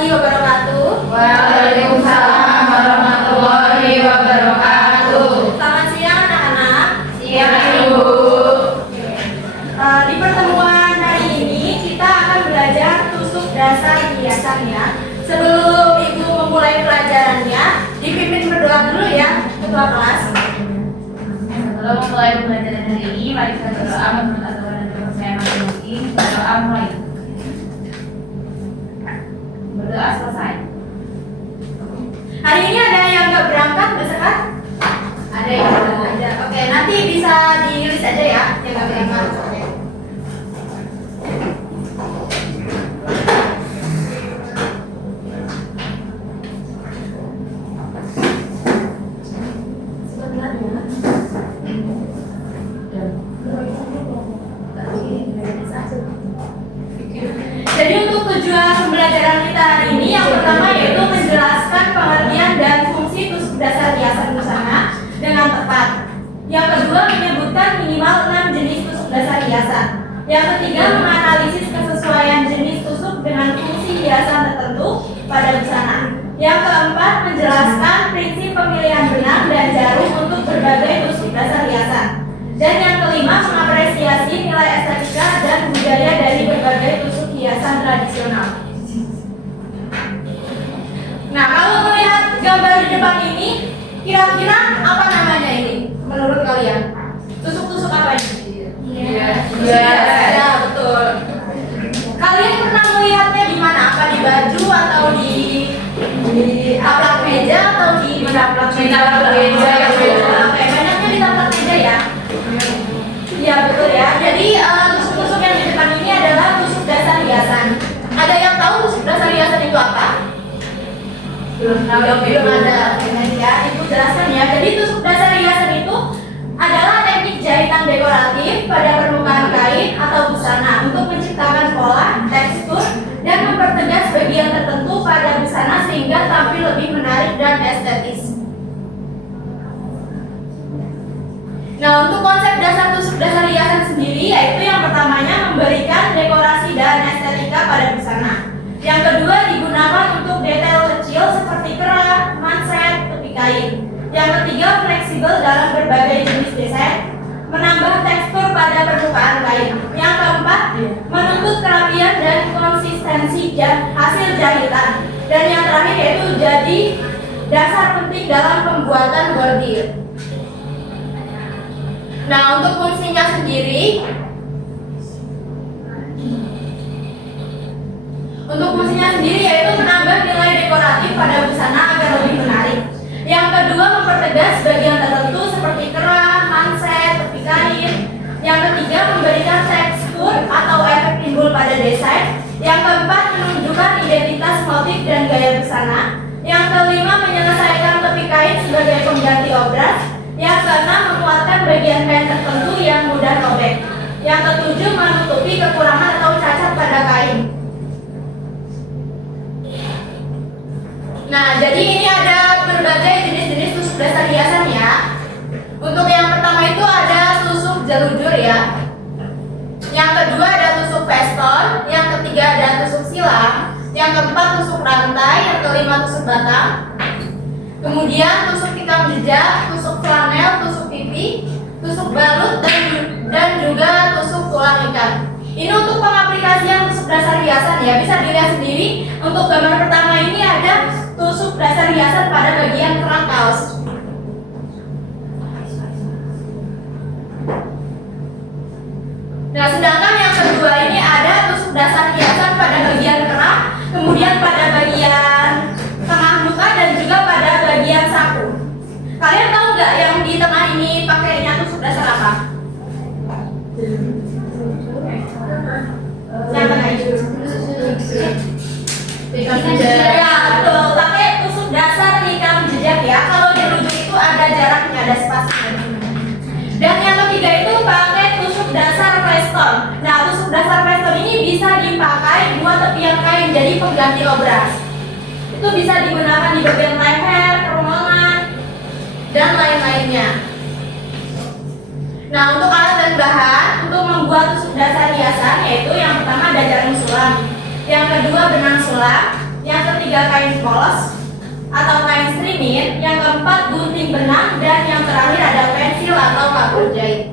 warahmatullahi wabarakatuh. Waalaikumsalam warahmatullahi wabarakatuh. Selamat siang anak-anak. Siang Ibu. Di pertemuan hari ini kita akan belajar tusuk dasar hiasan ya. Sebelum Ibu memulai pelajarannya, dipimpin berdoa dulu ya, ketua kelas. Sebelum memulai pembelajaran hari ini, mari kita berdoa menurut aturan dan kepercayaan masing-masing. Berdoa mulai. Berdoa selesai. Hari ini ada yang nggak berangkat besok? Ada yang berdoa. Ada. Oke, nanti bisa dirilis aja ya yang nggak berangkat. Oke. Jadi untuk tujuan pembelajaran kita hari ini yang pertama yaitu menjelaskan pengertian dan fungsi tusuk dasar hiasan busana dengan tepat. Yang kedua menyebutkan minimal 6 jenis tusuk dasar hiasan. Yang ketiga menganalisis kesesuaian jenis tusuk dengan fungsi hiasan tertentu pada busana. Yang keempat menjelaskan prinsip pemilihan benang dan jarum untuk berbagai tusuk dasar hiasan. Dan yang kelima mengapresiasi nilai estetika dan budaya dari berbagai tusuk hiasan tradisional. Nah, kalau melihat gambar di depan ini, kira-kira apa namanya ini? Menurut kalian? Tusuk-tusuk apa ini? Ya, betul. Kalian pernah melihatnya di mana? Apa di baju atau di taplak meja atau di taplak meja? Oke, banyaknya di taplak meja ya. Iya betul ya. Jadi tusuk-tusuk yang di depan ini adalah tusuk dasar hiasan. Ada yang tahu tusuk dasar hiasan itu apa? Belum ada. Ya, Ibu jelaskan ya. Jadi tusuk dasar hiasan itu adalah teknik jahitan dekoratif pada permukaan kain atau busana untuk menciptakan pola, tekstur, dan mempertegas bagian tertentu pada busana sehingga tampil lebih menarik dan estetis. Nah, untuk konsep dasar tusuk dasar hiasan sendiri yaitu yang pertamanya memberikan dekorasi dan estetika pada busana. Yang kedua digunakan untuk detail kecil seperti kerah, manset, tepi kain. Yang ketiga fleksibel dalam berbagai jenis desain, menambah tekstur pada permukaan kain. Yang keempat menuntut kerapian dan konsistensi hasil jahitan. Dan yang terakhir yaitu jadi dasar penting dalam pembuatan bordir. Nah, untuk fungsinya sendiri yaitu menambah nilai dekoratif pada busana agar lebih menarik. Yang kedua mempertegas bagian tertentu seperti kerah, manset, tepi kain. Yang ketiga memberikan tekstur atau efek timbul pada desain. Yang keempat menunjukkan identitas motif dan gaya busana. Yang kelima menyelesaikan tepi kain sebagai pengganti obras. Yang keenam menguatkan bagian kain tertentu yang mudah robek. Yang ketujuh menutupi kekurangan atau cacat pada kain. Nah, jadi ini ada berbagai jenis-jenis tusuk dasar hiasan ya. Untuk yang pertama itu ada tusuk jelujur ya. Yang kedua ada tusuk veston. Yang ketiga ada tusuk silang. Yang keempat tusuk rantai. Yang kelima tusuk batang. Kemudian tusuk tikam jejak, tusuk flanel, tusuk pipi, tusuk balut, dan juga tusuk tulang ikan. Ini untuk pengaplikasian tusuk dasar hiasan ya. Bisa dilihat sendiri. Untuk gambar pertama ini ada tusuk dasar hiasan pada bagian kerah kaos. Nah, sedangkan yang kedua ini ada tusuk dasar hiasan pada bagian kerah, kemudian pada bagian tengah muka dan juga pada bagian saku. Kalian tahu nggak yang di tengah ini pakainya tusuk dasar apa? Yang mana itu? Tikam jejak. Ya betul, pakai tusuk dasar tikam jejak ya. Kalau jelujur itu ada jaraknya, ada spasinya. Dan yang ketiga itu pakai tusuk dasar veston. Nah, tusuk dasar veston ini bisa dipakai buat tepian kain jadi pengganti obras. Itu bisa digunakan di bagian leher, kerongkongan, dan lain-lainnya. Nah, untuk alat dan bahan untuk membuat tusuk dasar hiasan yaitu yang pertama ada jarum sulam, yang kedua benang sulam, yang ketiga kain polos atau kain strimit, yang keempat gunting benang, dan yang terakhir ada pensil atau kapur jahit.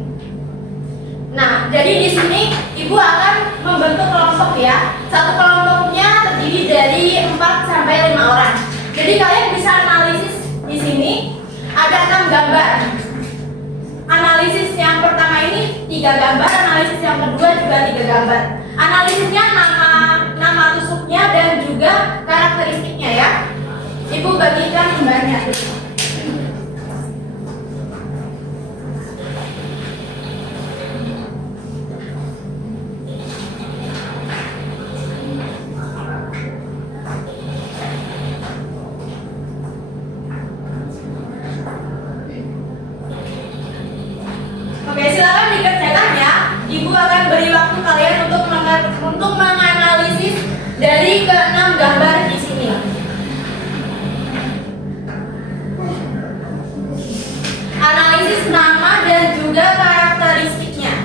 Nah, jadi di sini ibu akan membentuk kelompok ya. Satu kelompoknya terdiri dari 4 sampai 5 orang. Jadi kalian bisa analisis di sini ada 6 gambar. Analisis yang pertama ini 3 gambar, analisis yang kedua juga 3 gambar. Analisisnya nama tusuknya dan juga karakteristiknya ya. Ibu bagikan gambarnya. Oke, silakan dikerjakan ya. Ibu akan beri waktu kalian untuk menganalisis dari ke-6 gambar di sini. Analisis nama dan juga karakteristiknya.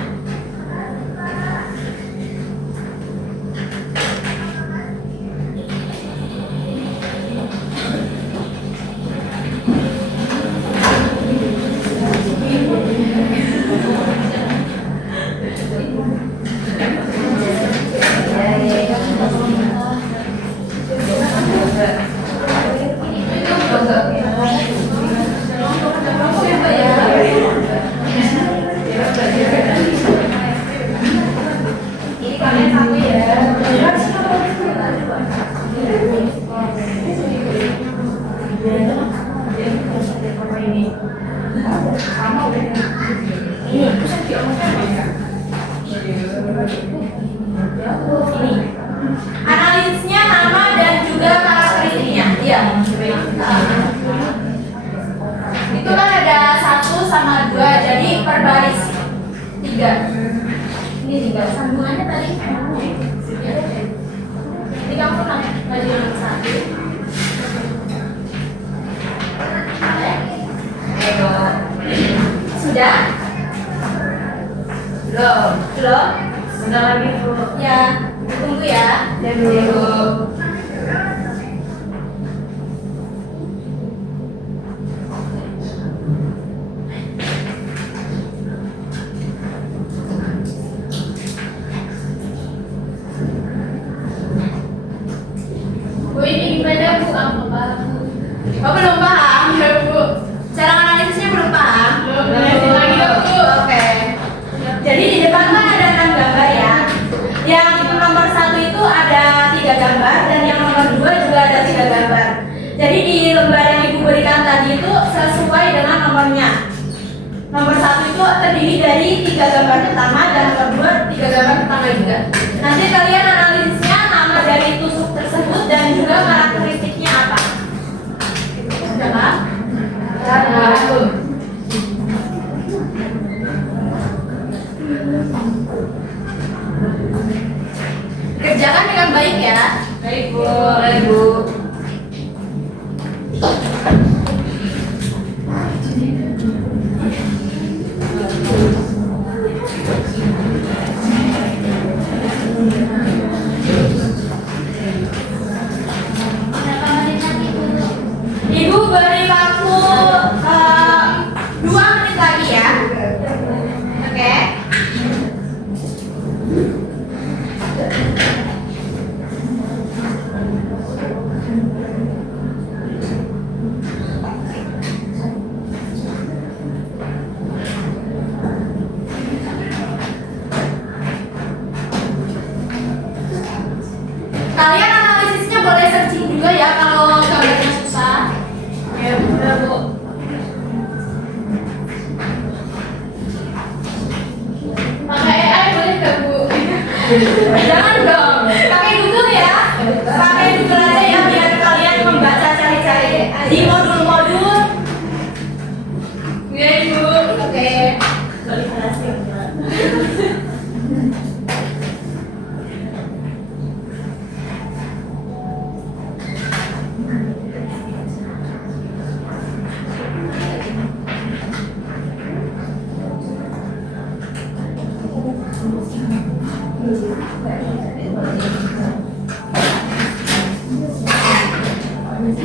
Ini kalian satu ya. Analisisnya nama dan juga karakteristiknya. Iya. Itu kan ada 1 sama 2, jadi per baris 3. Ini 3. Sambungannya tadi. Jadi kamu baju yang 1. Sudah? Belum? Bentar lagi Bu. Ya, tunggu ya. Ya Bu. Bu, ini gimana Bu? Apa paham? Oh, belum paham ya Bu. Cara analisisnya belum paham? Belum, jelasin lagi dong Bu. Oke. Jadi di depan kan ada 6 gambar ya. Yang nomor 1 itu ada 3 gambar dan yang nomor 2 juga ada 3 gambar. Jadi di lembar yang ibu berikan tadi itu sesuai dengan nomornya. Nomor 1 itu terdiri dari 3 gambar pertama dan nomor 2 3 gambar pertama juga. Nanti kalian analisisnya nama dari tusuk tersebut dan juga karakteristiknya apa. Sudah paham? Ya Bu. Kerjakan dengan baik ya. Baik Bu. Baik Bu. Ibu beri waktu 2 menit lagi ya. Oke. Kalian analisisnya boleh searching juga ya kalau gambarnya susah. Ya udah Bu. Pakai AI boleh nggak Bu? Jangan dong. Pakai Google ya. Pakai Google aja ya biar kalian membaca cari-cari di modul-modul. Ya Ibu. Oke. Udah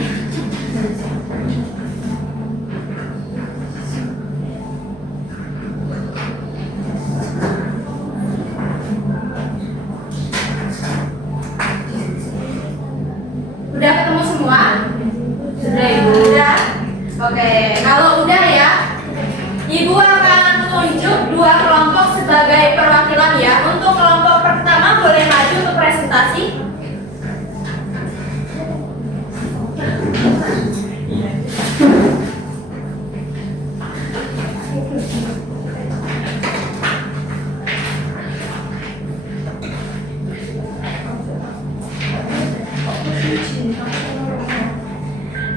ketemu semua? Sudah, Ibu. Sudah? Oke, kalau udah ya, Ibu akan tunjuk dua kelompok sebagai perwakilan ya. Untuk kelompok pertama boleh maju untuk presentasi.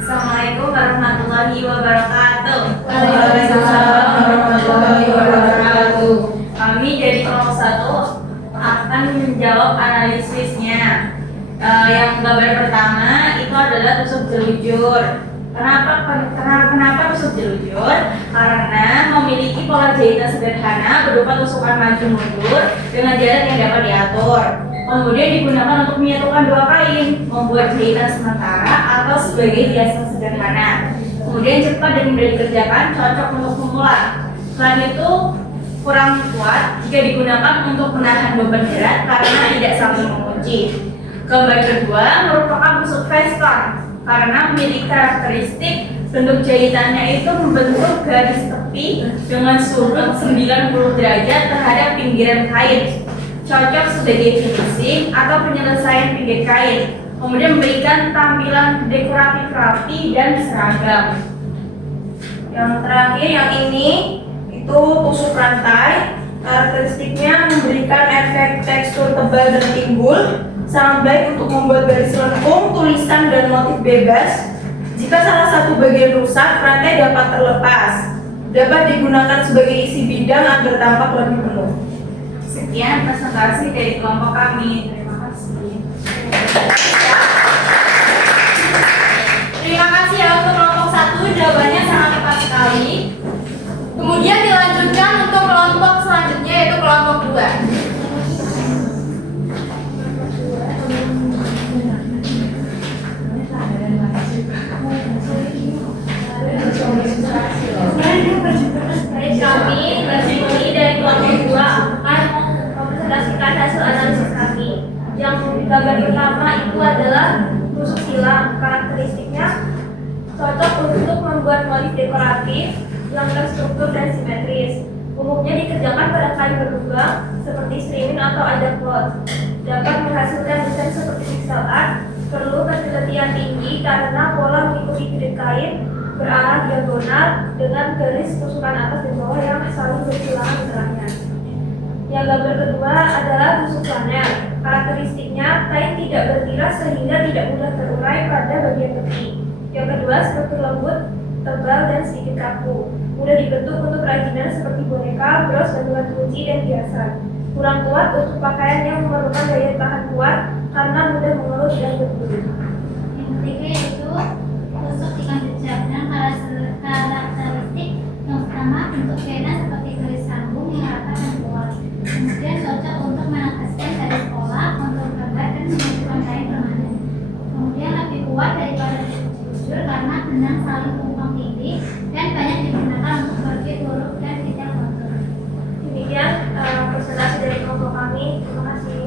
Assalamualaikum warahmatullahi wabarakatuh. Waalaikumsalam warahmatullahi wabarakatuh. Kami dari kelompok 1 akan menjawab analisisnya. Yang gambar pertama itu adalah tusuk jelujur. Kenapa tusuk jelujur? Karena memiliki pola jahitan sederhana berupa tusukan maju mundur dengan jarak yang dapat diatur. Kemudian digunakan untuk menyatukan dua kain, membuat jahitan sementara atau sebagai hiasan sederhana. Kemudian cepat dan mudah dikerjakan, cocok untuk pemula. Selain itu kurang kuat jika digunakan untuk menahan beban berat karena tidak saling mengunci. Gambar kedua merupakan tusuk Vespa karena memiliki karakteristik bentuk jahitannya itu membentuk garis tepi dengan sudut 90 derajat terhadap pinggiran kain. Cocok sebagai finishing atau penyelesaian pinggir kain. Kemudian memberikan tampilan dekoratif rapi dan seragam. Yang terakhir yang ini itu tusuk rantai. Karakteristiknya memberikan efek tekstur tebal dan timbul. Sangat baik untuk membuat garis lengkung, tulisan dan motif bebas. Jika salah satu bagian rusak, rantai dapat terlepas. Dapat digunakan sebagai isi bidang agar tampak lebih penuh. Sekian presentasi dari kelompok kami. Terima kasih. Terima kasih ya untuk kelompok 1, jawabannya sangat tepat sekali. Kemudian dilanjutkan untuk kelompok selanjutnya yaitu kelompok 2. Kami Basmuli dari kelompok 2 akan mempresentasikan hasil analisis kami. Yang gambar pertama itu adalah tusuk silang. Karakteristiknya cocok untuk membuat motif dekoratif yang terstruktur dan simetris. Umumnya dikerjakan pada kain berlubang seperti streaming atau ada cloth. Dapat menghasilkan desain seperti pixel art. Perlu ketelitian tinggi karena pola mengikuti grid kain berarah diagonal dengan garis tusukan atas dan bawah yang saling bersilangan di tengahnya. Yang gambar kedua adalah tusuk flanel. Karakteristiknya kain tidak bertiras sehingga tidak mudah terurai pada bagian tepi. Yang kedua struktur lembut, tebal dan sedikit kaku. Mudah dibentuk untuk kerajinan seperti boneka, bros, gantungan kunci dan hiasan. Kurang kuat untuk pakaian yang memerlukan daya tahan kuat karena mudah mengeluh dan berbulu. Yang ketiga yaitu tusuk ikan jejak. Dengan karakteristik yang pertama bentuk pena seperti garis sambung yang rata dan kuat. Kemudian cocok untuk meneteskan garis pola, kontur gambar dan menentukan kain permanen. Kemudian lebih kuat daripada jujur karena benang saling tumpang tindih dan banyak digunakan untuk bagi huruf dan detail kontur. Demikian presentasi dari kelompok kami. Terima kasih.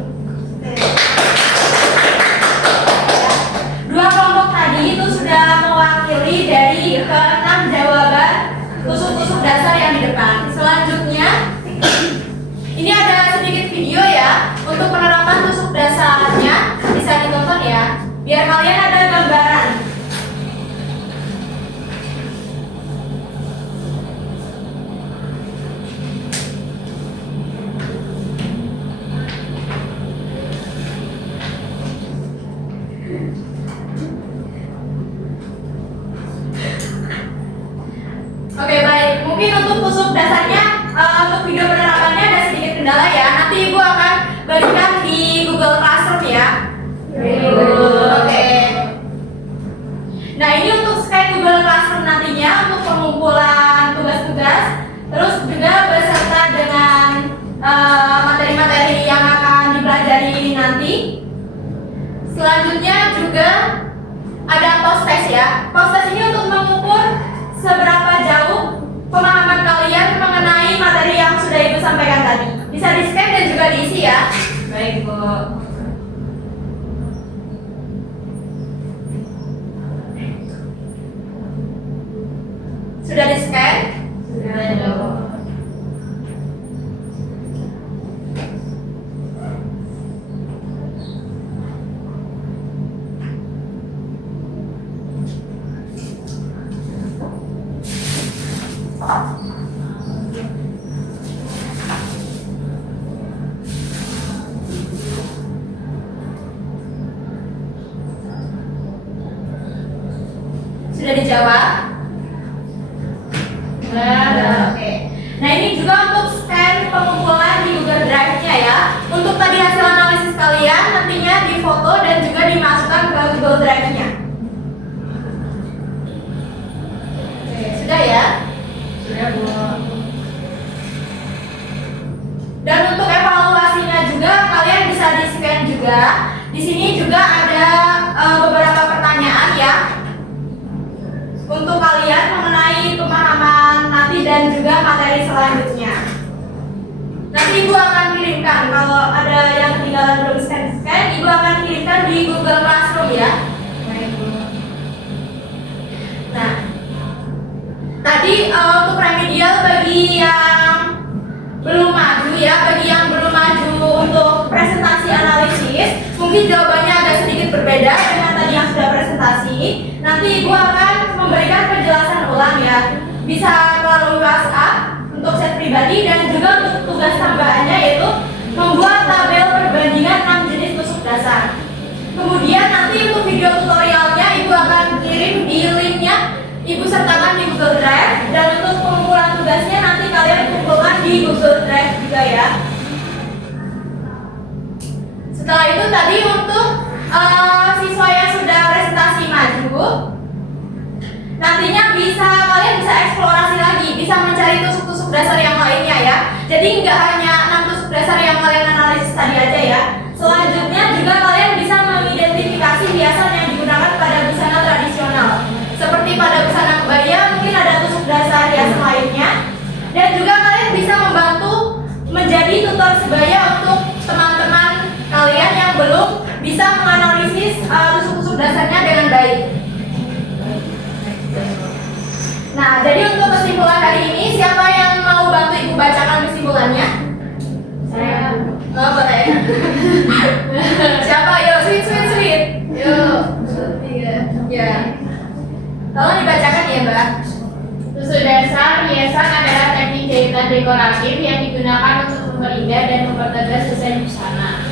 Dua kelompok tadi itu sudah mewakili dari ke-6 jawaban tusuk-tusuk dasar yang di depan. Selanjutnya, ini ada sedikit video ya untuk penerapan tusuk dasarnya, bisa ditonton ya, biar kalian ada gambaran. Oke, baik. Mungkin untuk tusuk dasarnya, untuk video penerapannya ada sedikit kendala ya. Nanti Ibu akan berikan di Google Classroom ya. Oke. Nah, ini untuk Skype Google Classroom nantinya untuk pengumpulan tugas-tugas, terus juga beserta dengan materi-materi yang akan dipelajari nanti. Selanjutnya juga ada post test ya. Post test ini untuk mengukur seberapa jauh pemahaman kalian mengenai materi yang sudah Ibu sampaikan tadi. Bisa di-scan dan juga diisi ya. Baik, Bu. Sudah di-scan? Sudah, Bu. Sudah dijawab? Oke. Nah ini juga untuk scan pengumpulan di Google Drive-nya ya. Untuk tadi hasil analisis kalian nantinya difoto dan juga dimasukkan ke Google Drive-nya. Oke, sudah ya? Sudah, Bu. Dan untuk evaluasinya juga kalian bisa di-scan juga. Di sini juga ada beberapa pertanyaan ya untuk kalian mengenai pemahaman nanti dan juga materi selanjutnya. Nanti Ibu akan kirimkan kalau ada yang ketinggalan belum scan, Ibu akan kirimkan di Google Classroom ya. Baik, Bu. Nah, tadi untuk remedial bagi yang belum maju ya, bagi yang belum maju untuk presentasi analisis, mungkin jawabannya agak sedikit berbeda dengan tadi yang sudah presentasi. Nanti Ibu akan memberikan penjelasan ulang ya, bisa melalui WhatsApp untuk chat pribadi dan juga untuk tugas tambahannya yaitu membuat tabel perbandingan 6 jenis tusuk dasar. Kemudian nanti untuk video tutorialnya Ibu akan kirim di linknya, Ibu sertakan di Google Drive, dan untuk pengumpulan tugasnya nanti kalian kumpulkan di Google Drive juga ya. Setelah itu tadi untuk siswa yang sudah presentasi maju, nantinya kalian bisa eksplorasi lagi, bisa mencari tusuk-tusuk dasar yang lainnya ya. Jadi nggak hanya 6 tusuk dasar yang kalian analisis tadi aja ya. Selanjutnya juga kalian bisa mengidentifikasi hiasan yang digunakan pada busana tradisional. Seperti pada busana kebaya mungkin ada tusuk dasar hiasan lainnya. Dan juga kalian bisa membantu menjadi tutor sebaya untuk teman-teman kalian yang belum bisa menganalisis tusuk-tusuk dasarnya dengan baik. Nah, jadi untuk kesimpulan hari ini, siapa yang mau bantu Ibu bacakan kesimpulannya? Saya. Oh, boleh. Siapa? Yo, sweet. Yo, ya. Tolong dibacakan ya, Mbak. Tusuk dasar hiasan adalah teknik jahitan dekoratif yang digunakan untuk memperindah dan mempertegas desain busana.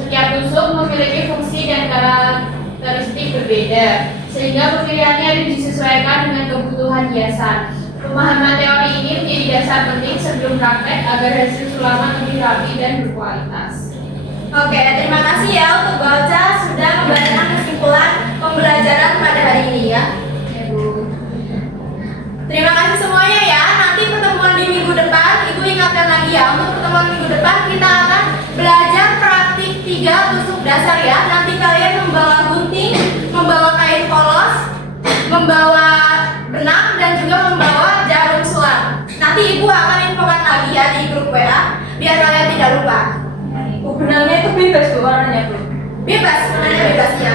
Setiap tusuk memiliki fungsi dan karakteristik berbeda, sehingga pemilihannya disesuaikan dengan kebutuhan hiasan. Pemahaman teori ini menjadi dasar penting sebelum praktek agar hasil sulaman lebih rapi dan berkualitas. Oke, terima kasih ya untuk Balca sudah membacakan kesimpulan pembelajaran pada hari ini ya. Terima kasih semuanya ya. Nanti pertemuan di minggu depan, Ibu ingatkan lagi ya, untuk pertemuan minggu depan kita akan belajar praktik 3 tusuk dasar ya. Nanti kalian membawa gunting, membawa kain polos, membawa benang dan juga membawa jarum sulam. Nanti Ibu akan infokan lagi ya di grup WA biar kalian tidak lupa. Benangnya itu bebas, Bu, warnanya, Bu. Bebas, sebenarnya bebas ya.